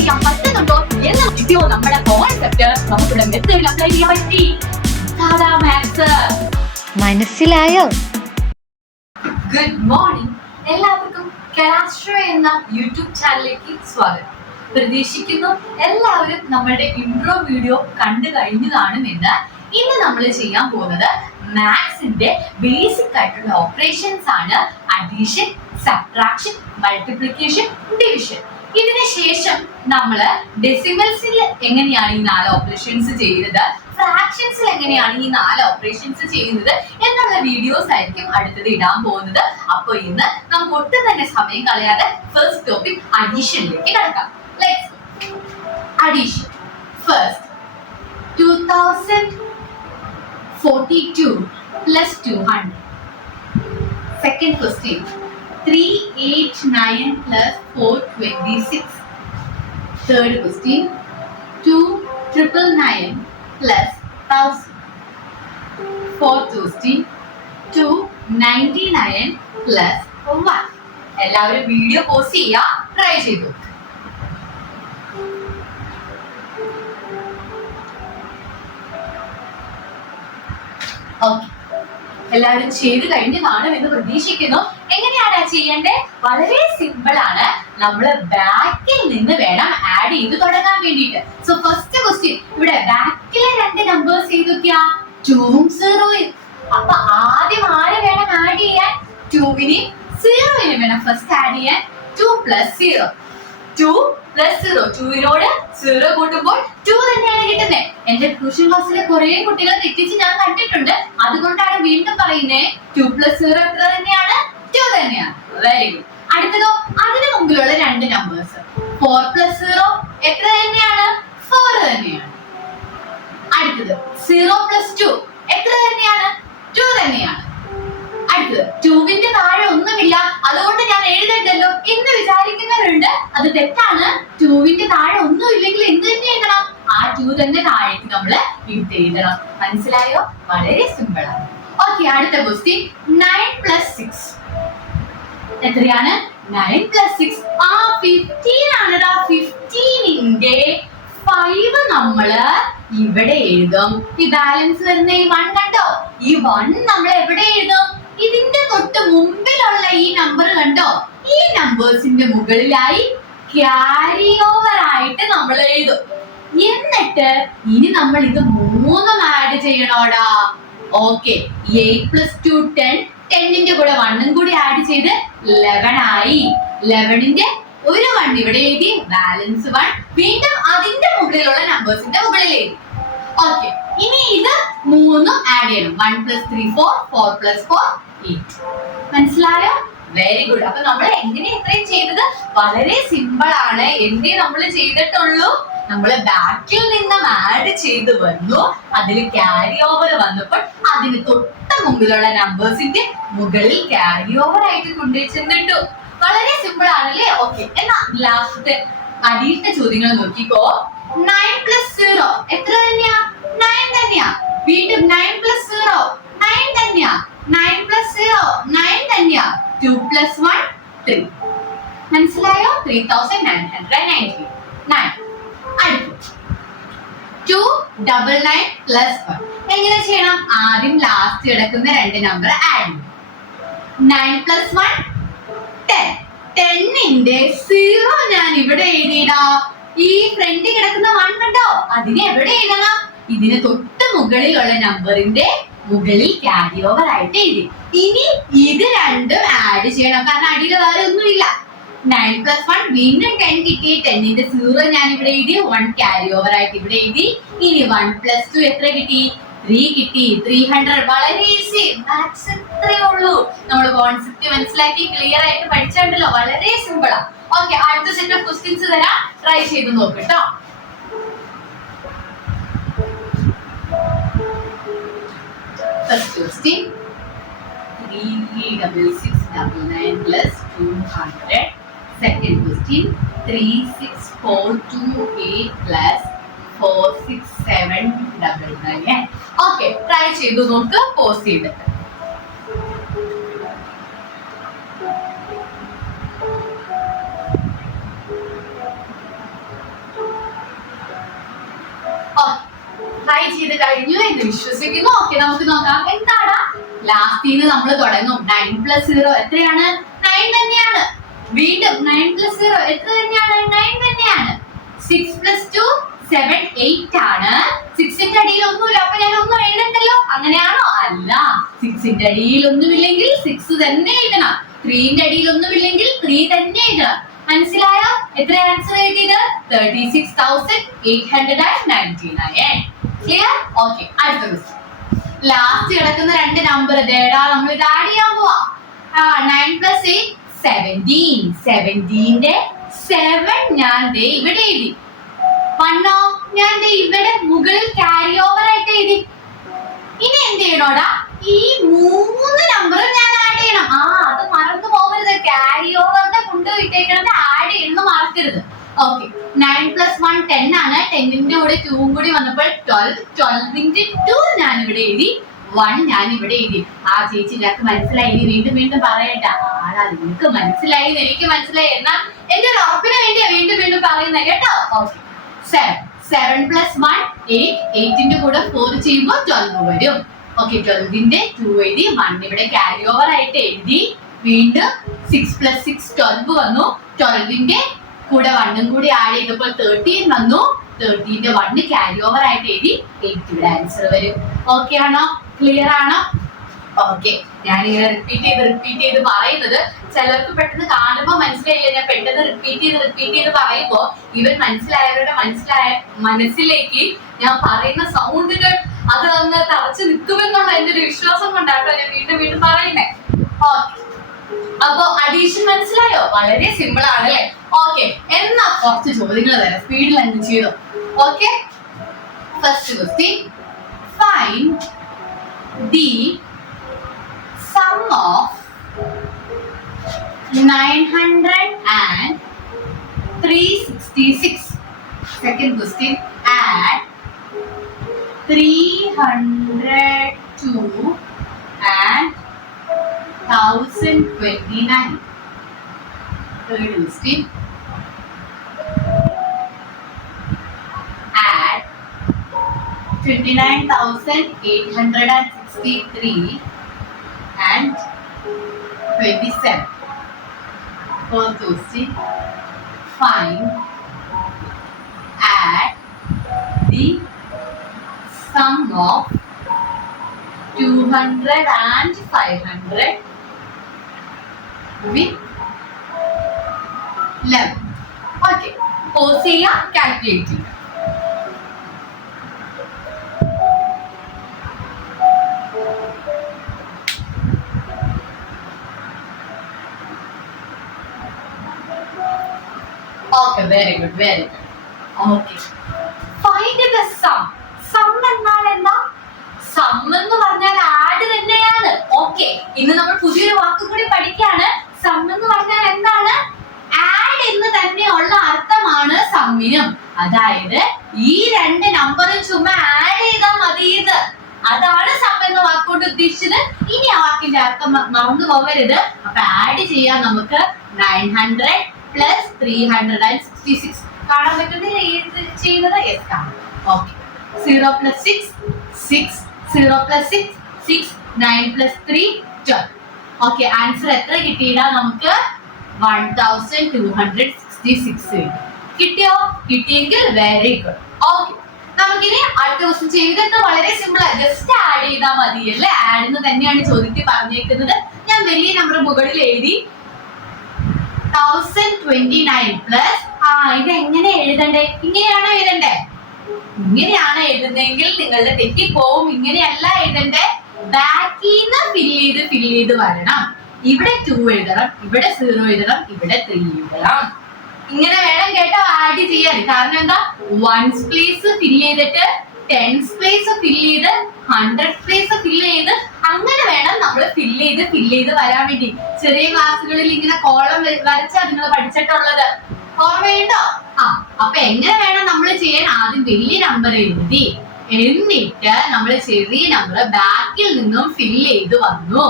ചെയ്യാൻ പറ്റുന്നുണ്ടോ എന്ന് കിട്ടിയോ നമ്മുടെ കോൺസെപ്റ്റ് നമുക്കിവിടെ മെത്തേഡിൽ അപ്ലൈ ചെയ്യാൻ പറ്റി. സാധാ മാത്സ് മനസ്സിലായോ? ഗുഡ് മോർണിംഗ്, എല്ലാവർക്കും കലാസ്ട്രോ എന്ന യൂട്യൂബ് ചാനലിലേക്ക് സ്വാഗതം. പ്രതീക്ഷിക്കുന്നു എല്ലാവരും നമ്മളുടെ ഇൻട്രോ വീഡിയോ കണ്ടു കഴിഞ്ഞു കാണുമെന്ന്. ഇന്ന് നമ്മൾ ചെയ്യാൻ പോകുന്നത് മാത്സിന്റെ ബേസിക് ആയിട്ടുള്ള ഓപ്പറേഷൻസ് ആണ്. Addition, subtraction, multiplication, division. ഇതിന് ശേഷം നമ്മൾ ഡെസിമൽസിൽ എങ്ങനെയാണ് ഈ 4 ഓപ്പറേഷൻസ് ചെയ്യുന്നത്, ഫ്രാക്ഷൻസിൽ എങ്ങനെയാണ് ഈ 4 ഓപ്പറേഷൻസ് ചെയ്യുന്നത് എന്നുള്ള വീഡിയോസ് ആയിരിക്കും അടുത്തത് ഇടാൻ പോകുന്നത്. അപ്പോൾ ഇന്ന് നമുക്ക് ഒട്ടും തന്നെ സമയം കളയാതെ ഫസ്റ്റ് ടോപ്പിക് അഡീഷനിലേക്ക് കടക്കാം. Addition. First 2042 plus 200. Second question 389 plus 426. Third question 2999 plus 1000. Fourth question 299 plus 1. എല്ലാവരും വീഡിയോ പോസ് ചെയ്യുക, ട്രൈ ചെയ്തു. എല്ലാവരും ചെയ്ത് കഴിഞ്ഞ് കാണും എന്ന് പ്രതീക്ഷിക്കുന്നു. എങ്ങനെയാണ് ചെയ്യേണ്ടത്? വളരെ സിമ്പിൾ ആണ്. നമ്മൾ ബാക്കിൽ നിന്ന് വേണം ആഡ് ചെയ്ത് തുടങ്ങാൻ വേണ്ടിയിട്ട്. സോ ഫസ്റ്റ് ക്വസ്റ്റ്യൻ, ഇവിടെ ബാക്കിലെ 2 നമ്പേഴ്സ് ഏതൊക്കെയാ? 2ഉം 0ഉം. അപ്പൊ ആദ്യം ആരെ വേണം ആഡ് ചെയ്യാൻ? 2വിനെയും 0വിനെയും വേണം ഫസ്റ്റ് ആഡ് ചെയ്യാൻ. 2 + 0. 2 + 0. 2വിനോട് 0 കൂട്ടുമ്പോൾ 2 തന്നെയാണ് കിട്ടുന്നത്. എന്റെ ട്യൂഷൻ ക്ലാസ്സിലെ കുറെ കുട്ടികൾ തെറ്റിച്ച് ഞാൻ കണ്ടിട്ടുണ്ട്. അതുകൊണ്ടാണ് വീണ്ടും പറയുന്നത്. 2 + 0 എത്ര തന്നെയാണ്? 2 തന്നെയാണ്. Very good. അടുത്തതോ അതിന് മുമ്പിലുള്ള 2 നമ്പേഴ്സ് 4 + 0 എത്ര തന്നെയാണ്? 4 തന്നെയാണ്. അടുത്തത് 0 + 2 എത്ര തന്നെയാണ്? 2 തന്നെയാണ്. അടുത്തത് 2വിന്റെ താഴെ ഒന്നുമില്ല, അതുകൊണ്ട് ഞാൻ എഴുതണ്ടല്ലോ എന്ന് വിചാരിക്കുന്നവരുണ്ട്. അത് തെറ്റാണ്. 2വിന്റെ താഴെ ഒന്നും ഇല്ലെങ്കിൽ എന്ത് തന്നെ എഴുതണം? ആ 2 തന്നെ താഴേക്ക് നമ്മൾ ഇട്ട് എഴുതണം. മനസ്സിലായോ? വളരെ സിമ്പിൾ ആണ്. ഓക്കെ, അടുത്ത ക്വസ്റ്റ്യൻ 9 + 6 എത്രയാണ്? 9 + 6 15 ആണടാ. 15ന്റെ 5 നമ്മള് ഇവിടെ എഴുതും. ഈ ബാലൻസ് വരുന്ന ഈ 1 കണ്ടോ? ഈ 1 നമ്മൾ എവിടെ എഴുതും? ഇതിന്റെ തൊട്ട് മുമ്പിലുള്ള ഈ നമ്പർ കണ്ടോ? ഈ നമ്പേഴ്സിന്റെ മുകളിലായി ക്യാരി ഓവർ ആയിട്ട് നമ്മൾ എഴുതും. എന്നിട്ട് ഇനി നമ്മൾ ഇത് 3ഉം ആഡ് ചെയ്യണോടാ. ഓക്കെ, 8 + 2 10. 10ന്റെ കൂടെ 1ഉം കൂടി ആഡ് ചെയ്ത് 11 ആയി. 11ന്റെ ഒരു 1 ഇവിടെ എഴുതി, ബാലൻസ് 1 വീണ്ടും അതിന്റെ മുകളിലുള്ള നമ്പേഴ്സിന്റെ മുകളിൽ എഴുതി. ഓക്കെ, ഇനി ഇത് 3ഉം ആഡ് ചെയ്യണം. 1 + 3 4, 4 + 4 8. മനസ്സിലായോ? Very good. അപ്പൊ നമ്മൾ എങ്ങനെ ഇത്രയും ചെയ്തത്? വളരെ സിമ്പിൾ ആണ്. എന്തേ നമ്മൾ ചെയ്തിട്ടുള്ളൂ? നമ്മൾ ബാക്കിൽ നിന്നും ആഡ് ചെയ്ത് വന്നു, അതിൽ ക്യാരി ഓവർ വന്നപ്പോൾ അതിന് തൊട്ട് മുമ്പിലുള്ള നമ്പേഴ്സിന്റെ മുകളിൽ ക്യാരി ഓവർ ആയിട്ട് കൊണ്ടുവച്ചിട്ടു. വളരെ സിമ്പിൾ ആണല്ലേ? ഓക്കെ, എന്നാ ലാസ്റ്റത്തെ അടിയിട്ട ചോദ്യങ്ങൾ നോക്കിക്കോ. 9 + 0 എത്ര തന്നെയാ? 9 തന്നെയാ. വീണ്ടും 9 + 0 9 തന്നെയാ. 9 + 0 9 തന്നെയാ. 2 + 1 3. മനസ്സിലായോ? 3999. അടുത്ത് 299 + 1 എങ്ങനെ ചെയ്യണം? ആദ്യം ലാസ്റ്റ് കിടക്കുന്ന 2 നമ്പർ ആഡ് ചെയ്യും. 9 + 1 10. 10ന്റെ 0 ഞാൻ ഇവിടെ എഴുതിയിടാ. ഈ ഫ്രണ്ടിൽ കിടക്കുന്ന 1 കണ്ടോ? അതിനെ എവിടെ എഴുതണം? ഇതിന് തൊട്ട് മുകളിലുള്ള നമ്പറിന്റെ മുകളിൽ ക്യാരി ഓവർ ആയിട്ട് എഴുതി. ഇനി ഇത് രണ്ടും ആഡ് ചെയ്യണം, കാരണം അടിയിൽ വേറെ ഒന്നുമില്ല. 9 + 1 വീണ്ടും 10 കിട്ടി. 10ന്റെ 0 ഞാൻ ഇവിടെ എഴുതി, 1 ക്യാരി ഓവർ ആയിട്ട് ഇവിടെ എഴുതി. ഇനി 1 + 2 എത്ര കിട്ടി? 3 കിട്ടി. 300. വളരെ ഈസി. മാത്സ് ഇത്രയേ ഉള്ളൂ. നമ്മൾ കോൺസെപ്റ്റ് മനസ്സിലാക്കി ക്ലിയർ ആയിട്ട് പഠിച്ചിട്ടുണ്ടല്ലോ. വളരെ സിമ്പിളാ. ഓക്കെ, അടുത്ത സെറ്റ് ഓഫ് ക്വസ്റ്റ്യൻസ് തരാം, ട്രൈ ചെയ്ത് നോക്കട്ടോ. First question 36699 plus 200. Second question 36428 plus 46799. Okay, try ചെയ്തു നോക്ക്, പോസ് ചെയ്തിട്ട്. ട്രൈ ചെയ്ത് കഴിഞ്ഞു എന്ന് വിശ്വസിക്കുന്നു. ഓക്കെ, നമുക്ക് നോക്കാം എന്താണ്. ലാസ്റ്റിന്ന് നമ്മൾ തുടങ്ങും. 9 + 0 എത്രയാണ്? 9 തന്നെയാണ്. വീണ്ടും 9 + 0 എത്ര തന്നെയാണ്? 9 തന്നെയാണ്. 6 + 2 7 8 ആണ്. 6ന്റെ അടിയിൽ ഒന്നുമില്ല, അപ്പൊ ഞാൻ ഒന്നും എഴുതണ്ടല്ലോ. അങ്ങനെയാണോ? അല്ല. 6ന്റെ അടിയിൽ ഒന്നുമില്ലെങ്കിൽ 6 തന്നെ എഴുതണം. 3ന്റെ അടിയിൽ ഒന്നുമില്ലെങ്കിൽ 3 തന്നെ എഴുതണം. മനസ്സിലായോ? എത്ര ആൻസർ കിട്ടിയത്? 36,899. ക്ലിയർ? ഓക്കെ, അടുത്ത ക്വസ്റ്റ്യൻ. ലാസ്റ്റ് കിടക്കുന്ന രണ്ട് നമ്പർ ദേടാ നമ്മൾ ഇത് ആഡ് ചെയ്യാൻ പോവാ. 9 + 8 17. 17ന്റെ 7 ഞാൻ ദേ ഇവിടെ എഴുതി. 1 ഞാൻ ദേ ഇവിടെ മുകളിൽ ക്യാരി ഓവർ ആയിട്ട് എഴുതി. ഇനി എന്ത് ചെയ്യണോടാ? ഈ 3 നമ്പർ ഞാൻ ആഡ് ചെയ്യണം. അത് മറന്നു പോകരുത്. ക്യാരി ഓവറിന്റെ കൊണ്ടുപോയിട്ടേക്കണത് ആഡ് ചെയ്യുന്നത് മറക്കരുത്. ഓക്കെ, 9 + 1 10 ആണ്. 10ന്റെ കൂടെ 2 കൂടി വന്നപ്പോൾ 12. 12ന്റെ 2 ഞാൻ ഇവിടെ എഴുതി. 1 ഞാൻ ഇവിടെ എഴുതി. ചേച്ചി ഞങ്ങൾക്ക് മനസ്സിലായി. ഇനി വീണ്ടും വീണ്ടും പറയണ്ട. നിങ്ങൾക്ക് മനസ്സിലായി, എനിക്ക് മനസ്സിലായി. എന്നാൽ എന്റെ ഒരു ഉറപ്പിന് വേണ്ടിയാ വീണ്ടും വീണ്ടും പറയുന്നത് കേട്ടോ. ഓക്കെ, 7 + 1 8. 8ന്റെ കൂടെ 4 ചെയ്യുമ്പോൾ 12 വരും. ഓക്കെ, 12ന്റെ 2 എഴുതി. 1 ഇവിടെ ക്യാരി ഓവർ ആയിട്ട് എഴുതി. വീണ്ടും 6 + 6 12 വന്നു. 12ന്റെ കൂടെ 1 കൂടി ആഡ് ചെയ്തപ്പോൾ 13 വന്നു. 13ന്റെ 1 ക്യാരി ഓവർ ആയിട്ട് എഴുതി. 8 ഇവിടെ ആൻസർ വരും. ഓക്കെ ആണോ? ക്ലിയർ ആണോ? ഓക്കെ, ഞാനിങ്ങനെ റിപ്പീറ്റ് ചെയ്ത് പറയുന്നത് ചിലർക്ക് പെട്ടെന്ന് കാണുമ്പോൾ മനസ്സിലായില്ല. ഞാൻ പെട്ടെന്ന് റിപ്പീറ്റ് ചെയ്ത് പറയുമ്പോൾ ഇവൻ മനസ്സിലായവരുടെ മനസ്സിലേക്ക് ഞാൻ പറയുന്ന സൗണ്ടുകൾ അത് ഒന്ന് തറച്ചു നിൽക്കുമെന്നുള്ള എന്റെ ഒരു വിശ്വാസം കൊണ്ടാട്ടോ ഞാൻ വീണ്ടും വീണ്ടും പറയുന്നേ. ഓക്കെ, അപ്പൊ അഡീഷൻ മനസ്സിലായോ? വളരെ സിമ്പിൾ ആണ് അല്ലേ? ഓക്കെ, എന്നാ കുറച്ച് ചോദ്യങ്ങൾ തരാം. സ്പീഡിൽ അങ്ങ് ചെയ്തോ. Okay, first question. Find the sum of 90366. Second question. Add 302 and 1029. Third question. Add 29,863 and 27. Fourth question. Find, add the sum of 200 and 500 with 11. Okay, pause ചെയ്യാം, calculate ചെയ്യാം. Okay, very good. Okay. Find the sum. Sum എന്നാൽ എന്താ? Sum എന്ന് പറഞ്ഞാൽ add തന്നെയാണ്. Okay, ഇന്ന് നമ്മൾ പുതിയൊരു വാക്ക് കൂടി പഠിക്കുകയാണ്. Sum എന്ന് പറഞ്ഞാൽ എന്താണ്? ആഡ് എന്ന് തന്നെയുള്ള അർത്ഥമാണ് സമ്മിനും. അതായത് ഈ രണ്ട് നമ്പറും ചുമ്മാ ആഡ് ചെയ്താൽ മതി. അതാണ് സം എന്ന വാക്കുകൊണ്ട് ഉദ്ദേശിച്ചത്. ഇനി ആ വാക്കിന്റെ അർത്ഥം മറന്നു പോകരുത്. അപ്പൊ ആഡ് ചെയ്യാൻ നമുക്ക് 900 + 366 കാണാൻ പറ്റുന്നത് ചെയ്യുന്നത്. യെസ്, കാണാം. ഓക്കെ, 0 + 6 6, 0 + 6 6, 9 + 3 12. ഓക്കെ, ആൻസർ എത്ര കിട്ടിയിടാ? നമുക്ക് 1266 കിട്ടിയോ? കിട്ടിയെങ്കിൽ വെരി ഗുഡ്. ഓക്കെ, നമുക്കിനി അടുത്ത ക്വസ്റ്റ്യൻ ചെയ്തത് വളരെ സിമ്പിൾ ആണ്. ജസ്റ്റ് ആഡ് ചെയ്താൽ മതി അല്ലേ? ആഡ് എന്ന് തന്നെയാണ് ചോദ്യത്തിൽ പറഞ്ഞേക്കുന്നത്. ഞാൻ വലിയ നമ്പർ മുകളിൽ എഴുതി 1029 പ്ലസ് ഇത് എങ്ങനെ എഴുതണ്ടേ? ഇങ്ങനെയാണോ എഴുതണ്ടേ? ഇങ്ങനെയാണ് എഴുതുന്നതെങ്കിൽ നിങ്ങളുടെ തെറ്റിപ്പോവും. ഇങ്ങനെയല്ല എഴുതണ്ടേ. ബാക്കിന്ന് ഫില്ല് ചെയ്ത് വരണം. ഇവിടെ 2 എഴുതണം, ഇവിടെ 0 എഴുതണം, ഇവിടെ 3 എഴുതണം. ഇങ്ങനെ വേണം കേട്ടോ ആഡ് ചെയ്യാൻ. കാരണം എന്താ? 1s പ്ലേസ് ഫില്ല് ചെയ്തിട്ട് 10s പ്ലേസ് ഫില്ല് ചെയ്ത് 100s പ്ലേസ് ഫില്ല് ചെയ്ത് അങ്ങനെ വേണം നമ്മൾ ഫില്ല് ചെയ്ത് വരാൻ വേണ്ടി. ചെറിയ ക്ലാസ്സുകളിൽ ഇങ്ങനെ കോളം വരച്ചാ നിങ്ങൾ പഠിച്ചിട്ടുള്ളത് ഓർമ്മയുണ്ടോ? അപ്പൊ എങ്ങനെ വേണം നമ്മൾ ചെയ്യാൻ? ആദ്യം വലിയ നമ്പർ എഴുതി എന്നിട്ട് നമ്മൾ ചെറിയ നമ്പർ ബാക്കിൽ നിന്നും ഫില്ല് ചെയ്ത് വന്നു.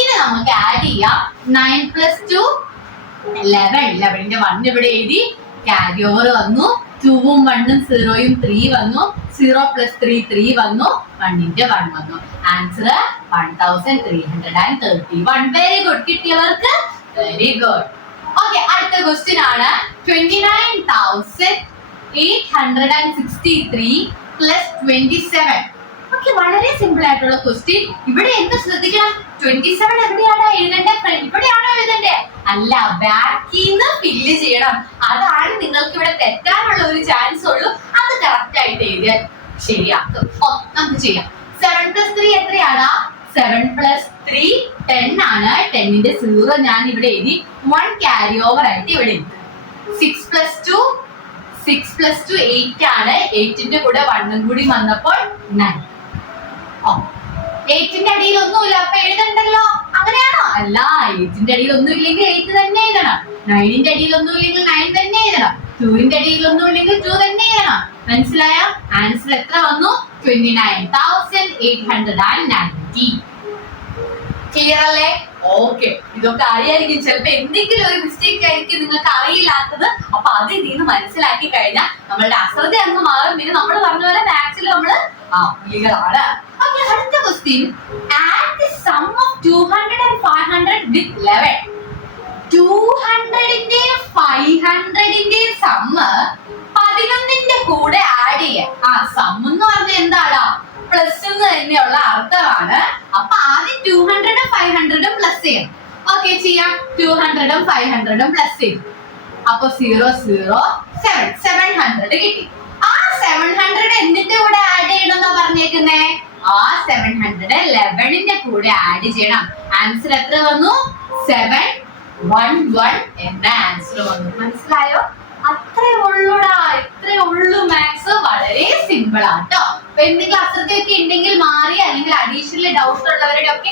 ഇനി നമുക്ക് ആഡ് ചെയ്യാം. 9 + 2 11. 11ന്റെ 1 ഇവിടെ എഴുതി. ക്യാരി ഓവർ വന്നു. 2ഉം 1ഉം 0യും 3 വന്നു. 0 + 3 3 വന്നു. 1ന്റെ 1 വന്നു. ആൻസർ 1331. Very good. കിട്ടിയവർക്ക് വെരി ഗുഡ്. ഓക്കെ, അടുത്ത ക്വസ്റ്റ്യൻ ആണ് 29,863 + 27. ഓക്കെ, വളരെ സിമ്പിൾ ആയിട്ടുള്ള ക്വസ്റ്റ്യൻ. ഇവിടെ എന്ത് ശ്രദ്ധിക്കണം? 27 എവിടെയാണോ എഴുതേണ്ടത്? ഇവിടെയാണോ എഴുതേണ്ടത്? അല്ല, ബാക്കിൽ നിന്ന് ഫില്ല് ചെയ്യണം. അതാണ് നിങ്ങൾക്ക് ഇവിടെ തെറ്റാനുള്ള ഒരു ചാൻസ് ഉള്ളൂ. അത് കറക്റ്റ് ആയിട്ട് എഴുതിയാൽ ശരിയാക്കും. നമുക്ക് ചെയ്യാം. 7 + 3 എത്രയാണ്? 7 + 3 10 ആണ്. 10ന്റെ 0 ഞാൻ ഇവിടെ എഴുതി. 1 ക്യാരി ഓവർ ആയിട്ട് ഇവിടെ എഴുതി. 6 + 2 8 ആണ്. 8ന്റെ കൂടെ 1ഉം കൂടി വന്നപ്പോൾ 9. 8ന്റെ അടിയിൽ ഒന്നുമില്ല, അപ്പൊ എഴുതണ്ടല്ലോ. അങ്ങനെയാണോ? അല്ല, 8ന്റെ അടിയിൽ ഒന്നും ഇല്ലെങ്കിൽ 8 തന്നെ എഴുതണം. 9ന്റെ അടിയിൽ ഒന്നും ഇല്ലെങ്കിൽ 9 തന്നെ എഴുതണം. 2ന്റെ അടിയിൽ ഒന്നും ഇല്ലെങ്കിൽ 2 തന്നെ എഴുതണം. മനസ്സിലായോ? ആൻസർ എത്ര വന്നു? 29,890. ക്ലിയർ അല്ലേ? ഓക്കെ, ഇതൊക്കെ അറിയായിരിക്കും. ചിലപ്പോ എന്തെങ്കിലും ഒരു മിസ്റ്റേക്ക് ആയിരിക്കും നിങ്ങൾക്ക് അറിയില്ലാത്തത്. അപ്പൊ അത് ഇതിന്ന് മനസ്സിലാക്കി കഴിഞ്ഞാൽ നമ്മളുടെ അശ്രദ്ധ അങ്ങ് മാറും. പിന്നെ നമ്മൾ പറഞ്ഞ പോലെ മാത്സിൽ നമ്മള് ക്ലിയർ ആണ്. ഓക്കെ, അടുത്ത question. Add the sum of 200 and 500 with 11. 200ന്റെയും 500ന്റെയും സമ്മ് 11ന്റെ കൂടെ ആഡ് ചെയ്യാം. സം എന്ന് പറഞ്ഞാൽ എന്താടാ? പ്ലസ് എന്ന് തന്നെയുള്ള അർത്ഥമാണ്. അപ്പൊ ആദ്യം 200ഉം 500ഉം പ്ലസ് ചെയ്യണം. ഓക്കെ, ചെയ്യാം. 200ഉം 500ഉം പ്ലസ് ചെയ്യും. അപ്പൊ 0 0 7 700 കിട്ടി. ആ 700 എന്തിന്റെ കൂടെ ആഡ് ചെയ്യണം എന്നാ പറഞ്ഞേക്കുന്നേ? ആ 700 11ന്റെ കൂടെ ആഡ് ചെയ്യണം. ആൻസർ എത്ര വന്നു? 711 എന്ന ആൻസർ വന്നു. മനസ്സിലായോ? അത്രേ ഉള്ളൂടാ. ഇത്രേ ഉള്ളൂ. മാത്സ് വളരെ സിമ്പിൾ ആട്ടോ. അപ്പൊ എന്തെങ്കിലും അശ്രദ്ധയൊക്കെ ഉണ്ടെങ്കിൽ മാറി, അല്ലെങ്കിൽ അഡീഷണൽ ഡൗട്ട് ഉള്ളവരുടെ ഒക്കെ